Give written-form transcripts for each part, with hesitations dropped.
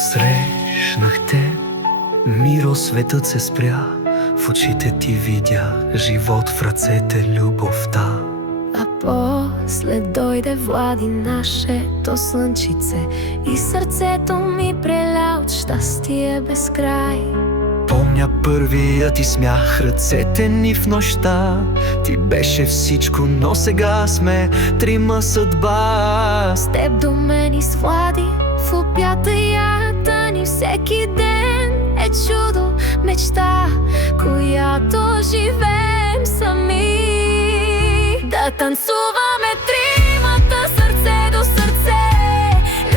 срещнах те, Миро, светът се спря. В очите ти видя живот, в ръцете любовта. А после дойде Влади, нашето слънчице, и сърцето ми преля от щастие без край. Помня първия ти смях, ръцете ни в нощта. Ти беше всичко, но сега сме трима съдба. С теб до мен и с Влади, в обятията ни всеки ден е чудо, мечта, която живеем сами. Да танцуваме тримата, сърце до сърце,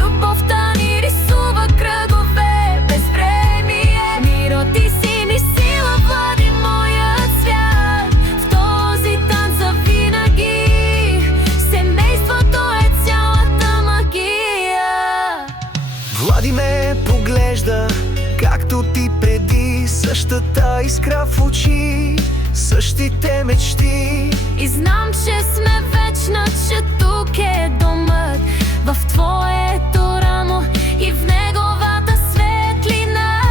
любовта ни рисува кръгове без време. Миро, ти си ми сила, Влади, моят свят, в този танц завинаги. Семейството е цялата магия. Влади ме поглежда, както ти преди, същата искра в очи, същите мечти. И знам, че сме вечна, че тук е домът, в твоето рамо и в неговата светлина.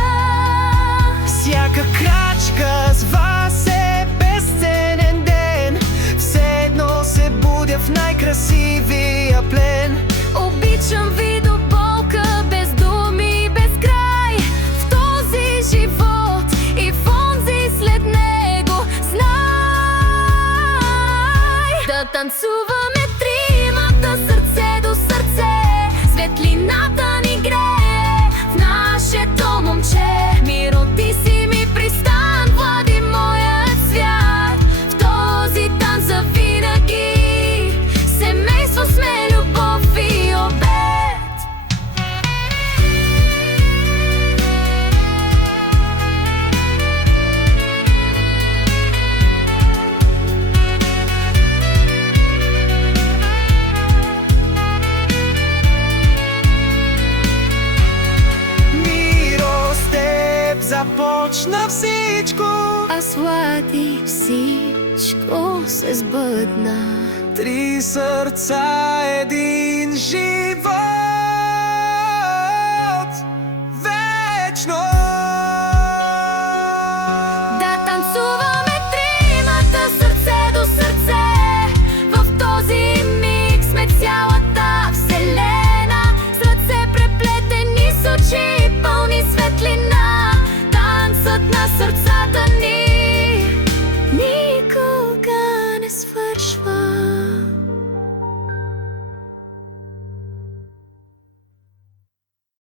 Всяка крачка с вас е безценен ден, все едно се будя в най-красивия плен. Обичам ви до болка, без думи, без край, в този живот и в онзи след него. Знай, да танцуваме тримата, сърце до сърце, светлината ни грее в нашето момче. Миро, ти си ми пристан, Влади, моят свят, в този танц завинаги. Семейство сме, любов и обет. Миро, с теб започна всичко, А с Влади всичко се сбъдна. три сърца, един живот.